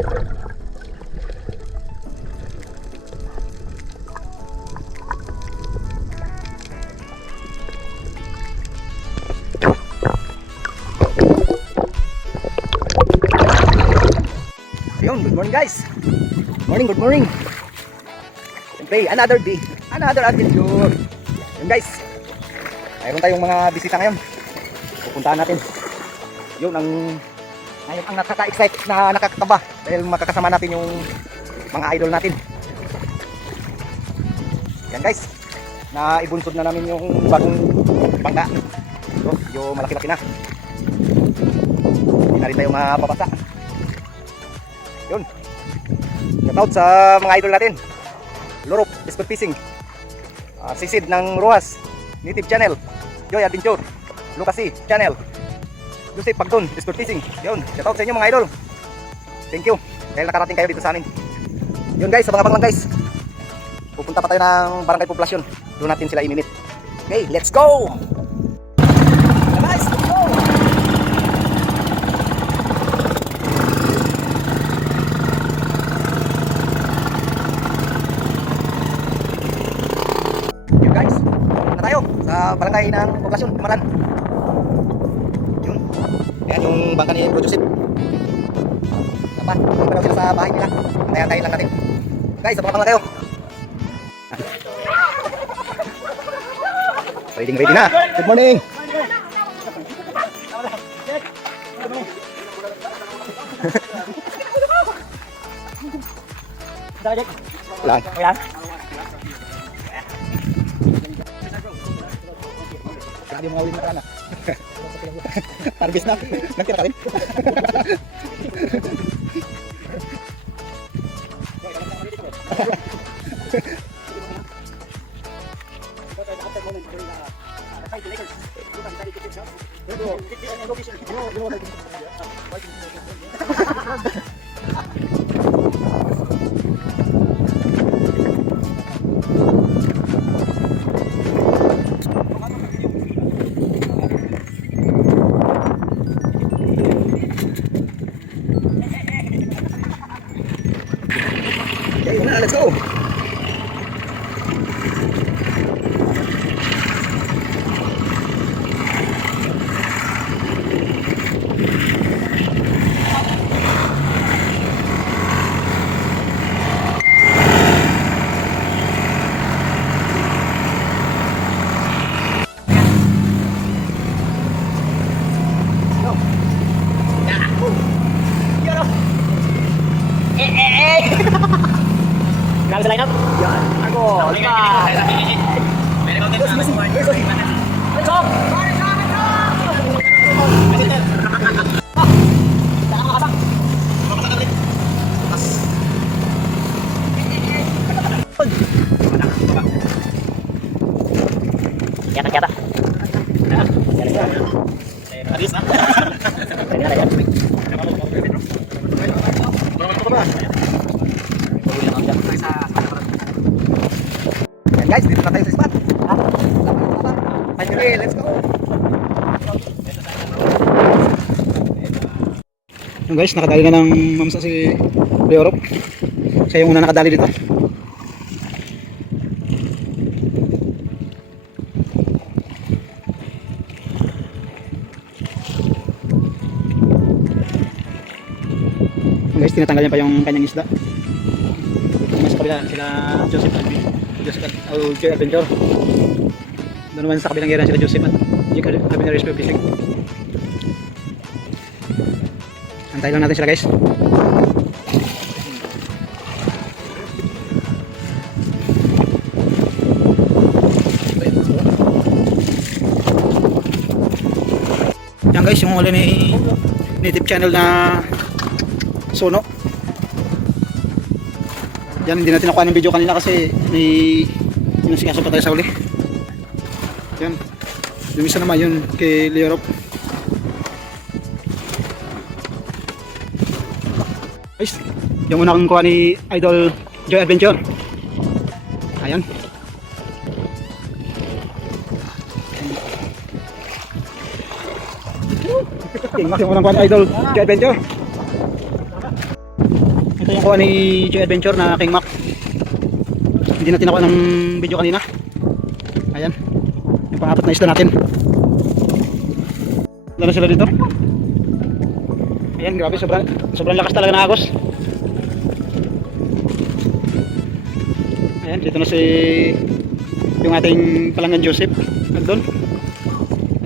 Ayun, good morning guys. Good morning. Siyempre, another day, another adventure. Ayun guys, mayroon tayong mga bisita ngayon. Pupuntahan natin. Yun ang ngayon ang nakaka-excite na nakakataba dahil makakasama natin yung mga idol natin. Yan guys, naibunsod na namin yung bagong bangka. So, yung malaki-laki na. Hindi na rin tayo mapapasa. Yun. Shoutout sa mga idol natin. Lorop, Sport Fishing, Sisid ng Ruas, Native Channel, Joy Adventure, Lucasi Channel, Joseph Pagton, Sport Fishing. Yun, shoutout sa inyo mga idol. Thank you dahil nakarating kayo dito sa amin. Yun guys, abang-abang lang guys. Pupunta pa tayo ng Barangay Poblasyon. Doon natin sila i-meet. Okay, let's go! Guys, let's go! Yun guys, na tayo sa Barangay ng Poblasyon, Kamaran. Yun, ayan yung bangka ni Bro Joseph. Dapat, hindi pa daw sila sa bahay nila. Antayin lang natin. Guys, abang-abang lang kayo. Ready na. Good morning. Lang. Grabe yung mga uling na Tarbis na. Nagtira ka rin. Okay, let's go. Grabe sa lineup. Yan. Ako. Yata. Habis na. Yan guys, dito na tayo sa spot. Okay, let's go. Yung guys, nakadali na ng mamsa si Leorop. Siya yung una nakadali dito. Guys, tinatanggal niya pa yung kanyang isda. Mas kabila sila Joseph Joy Adventure. Doon naman sa kabilang area sila Joseph at Joy Sport Fishing. Antayin lang natin sila guys. Yan guys, yung huli ni Native Channel na Sono. Yan, hindi natin nakuha ng video kanina kasi may inasikaso pa tayo sa huli. Yan, yung isa naman yun kay Leorop. Guys, yung una kong kuha ni Idol Joy Adventure. Ayan. Yung unang kuha ni Idol Joy Adventure. kuha ni Joy Adventure na King Mac. Hindi natin nakuha ng video kanina. Ayan. Yung pang-apat na isda natin. Lalo sila dito. Ayan, grabe, sobrang lakas talaga ng agos. Ayan, dito na si yung ating Palangan Joseph. Andun.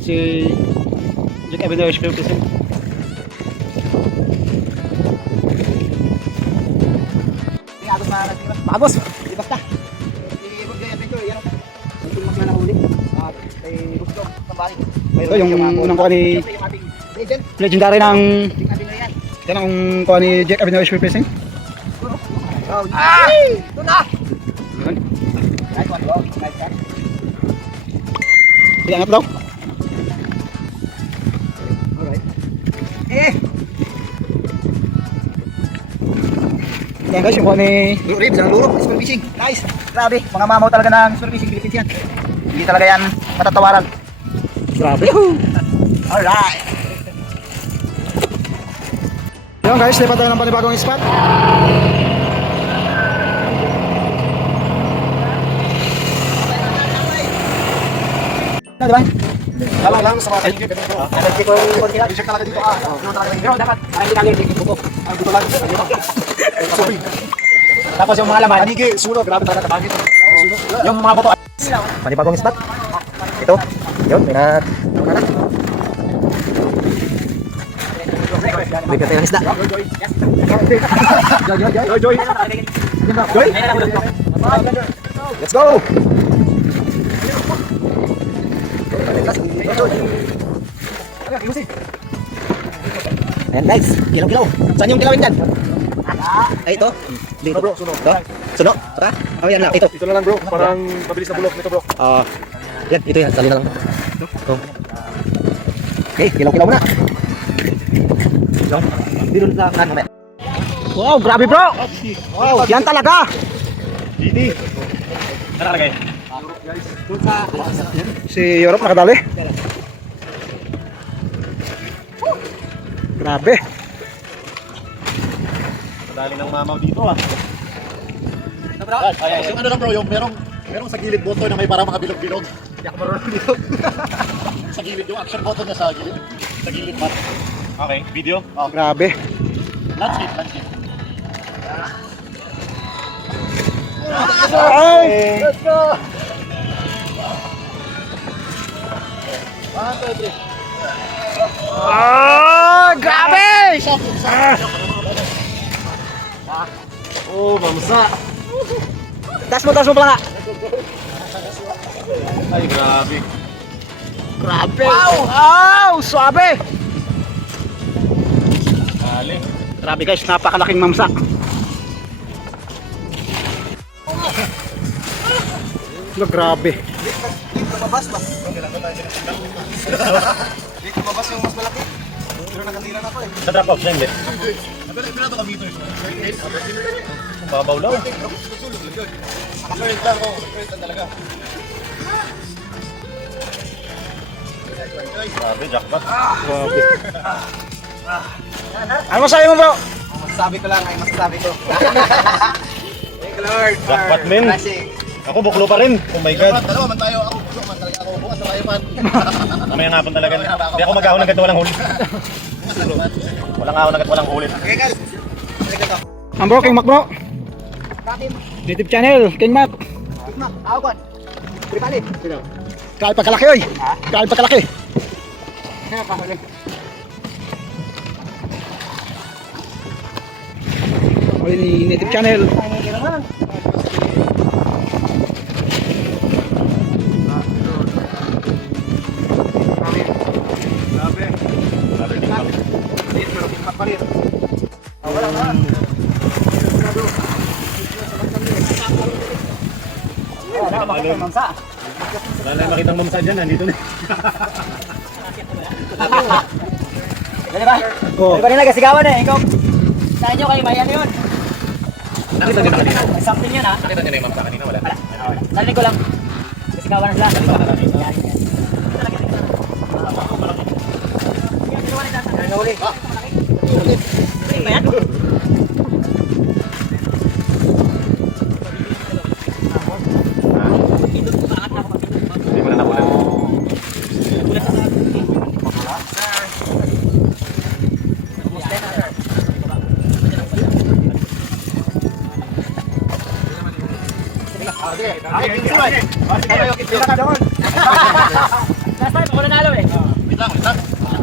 Si Jack Avenue Spirit Fishing. Agos na agos. Di basta. I-ibog Joy Adventure yan. Ang tulmak na nahuli. At kay gusto tambalik. Ito yung unang kuha ni Legend. legendary ng Yan. yan ang kuha ni Jack Avenue Spirit Fishing. Ay! Ito na! Ayan. Nice one, bro. Nice one. Iangat daw. Alright. Yan guys, yung kuha ni Blue ribs, ang luro, spear fishing. Nice. Grabe, mga mamaw talaga ng spear fishing Philippines yan. Hindi talaga yan matatawaran. grabe. Alright. Yan guys, lipat tayo ng panibagong spot. Na, di ba? Tama lang sa mga kaibigan. Energy ko yung konti lang. I-check talaga dito ah. Pero dapat, parang hindi namin yung buto. Ang dito lang. Sorry. Tapos yung mga laman, Anigi, suno. Grabe talaga kapagin. Suno. yung mga buto. Panibagong spot. Ito. Yun, may na. Bibigyan tayo ng isda. Joy. Let's go! Ayan guys, kilaw-kilaw. Saan yung kilawin dyan? Ay, ito. Dito. Bro, suno. Ito. Suno? Saka? Oh, yan lang. Ito. Ito na lang bro. Parang mabilis na bulok nito bro. Yan, ito yan. Sali na lang. Ito. Okay, kilaw-kilaw muna. Dito na lang. Mamaya. Wow, grabe bro. Wow, yan talaga. Didi. Si Europe nakadali. Grabe. Madali ng mamaw dito ah. Yung ano lang bro, yung merong sa gilid button na may parang mga bilog-bilog. Hindi ako marunong dito. Sa gilid, yung action button niya sa gilid. Sa gilid man. Okay, video. Grabe. Landscape. Ay! Let's go! 1, 2, 3. Grabe! Oh, mamsa. Tas mo pala nga. Ay, grabe. Grabe. Wow, suabe. Galing. Grabe guys, napakalaking mamsa. Grabe. Lumabas ba? Dito lumabas yung mas malaki. Pero nakatira na ako eh. Sa drop off siya, hindi. Pinato kami ito. Babaw lang. Nakasurrent lang ako. Surrent lang talaga. Grabe, jackpot. Grabe. Ano masabi mo bro? Masasabi ko lang ay masasabi ko. Thank you Lord. Jackpot, men. Blessing. Ako buklo pa rin. Oh my God. Dalawa man tayo. Ako buso man talaga. Ako bukas na tayo man. Mamaya nga po talaga. Hindi ako mag-ahon agad walang huli. Walang ahon agad walang huli. Okay guys. Balik ito. Ang bro, King Mac bro. YouTube channel, King Mac. Tigma. Awan. Pripali. Kahit pagkalaki oy. Kahit pagkalaki. Kaya kahuli. Oy, ni YouTube channel. Wala na makitang mamsa dyan. Nandito na. Dali ba? Oh. Dali ba nila kasigawan eh. Ikaw. Sa inyo kayo mayan yun. Nakita nyo na kanina. May something yun ha. Nakita nyo na yung mamsa kanina. Wala. Narinig ko lang. Kasigawan na sila. Nahuli. Last time, ako nanalo eh. Wait lang.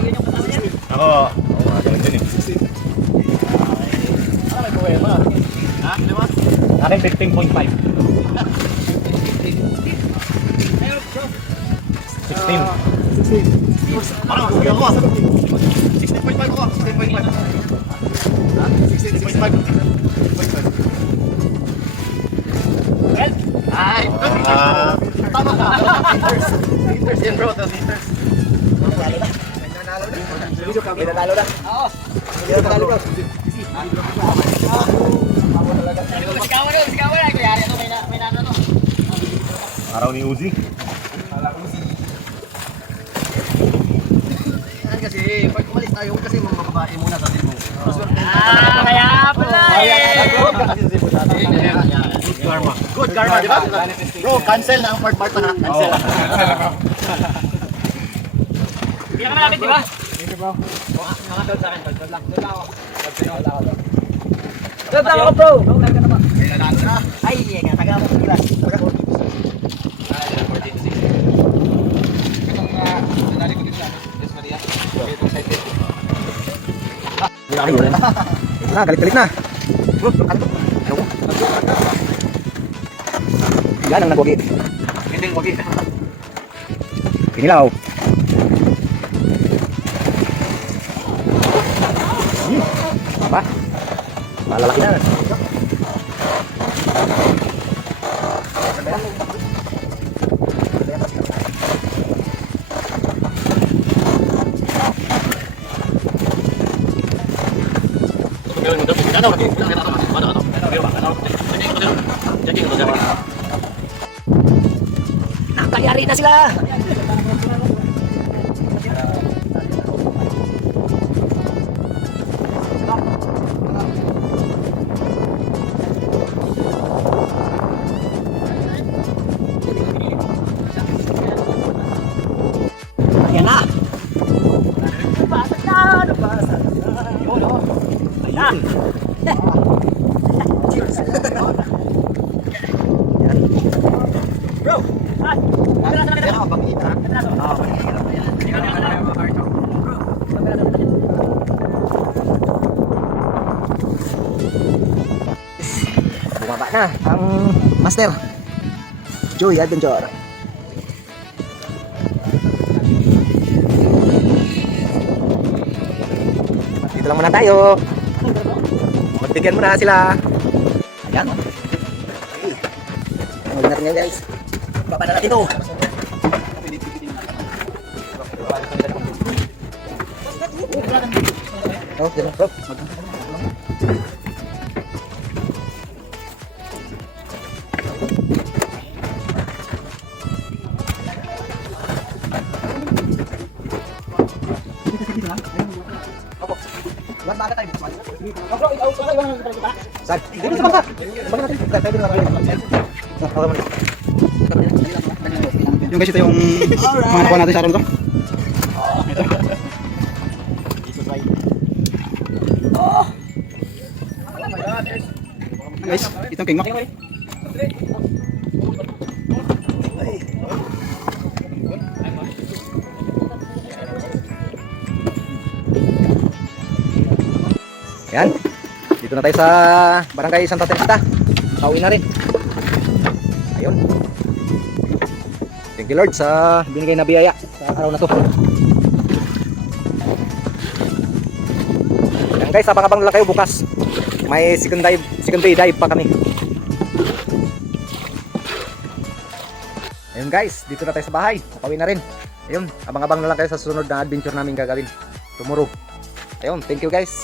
Yun yung kasama niya. Ako, ganun din eh. Ano may kuweba? Ha? Di ba? Akin 15.5. 16. Parang ako ako. 16.5 ako. 16.5. Ha? 16.5. Ay! Tama ka! Liters yan bro, the liters. May nanalo na. Oo. May nanalo bro. Sigawan na. Kaya ito may nanalo. Araw ni Uzi. Kasi pag umalis tayo kasi mga babae muna sa Cebu. Kaya pala eh. Good karma. Good karma, di ba? Bro, cancel na ang part na. Cancel. Hindi ka malapit, di ba? Doon lang ako, bro. Ay, taga mo sa class. Ito na, galit-galit na. Yan ang nagwagi. Hindi yung wagi. Pinilaw. Apa? Malalaki na. Nakayari na sila. Ayan na. Nabasag na. Ayan. Bro, bumaba na ang Master Joy Adventure. Dito lang muna tayo. Magbigyan muna sila. Ayan. Huwag natin yan guys. Baba na natin ito. Oh, diyan bro. Saan? Dito sa bangka. Bangka natin. Tayo din natin. Okay muna. Yung guys, ito yung mga nakuha natin sa araw nito. Ito. Guys, itong king mak. Yan. Dito na tayo sa Barangay Santa Teresa. Pauwi na rin. Ayun. Thank you Lord sa binigay na biyaya sa araw na to. Yan guys, abang-abang na lang kayo bukas. May second day dive pa kami. Ayun guys, dito na tayo sa bahay. Pauwi na rin. Ayun, abang-abang na lang kayo sa susunod na adventure namin gagawin tomorrow. Ayun, thank you guys.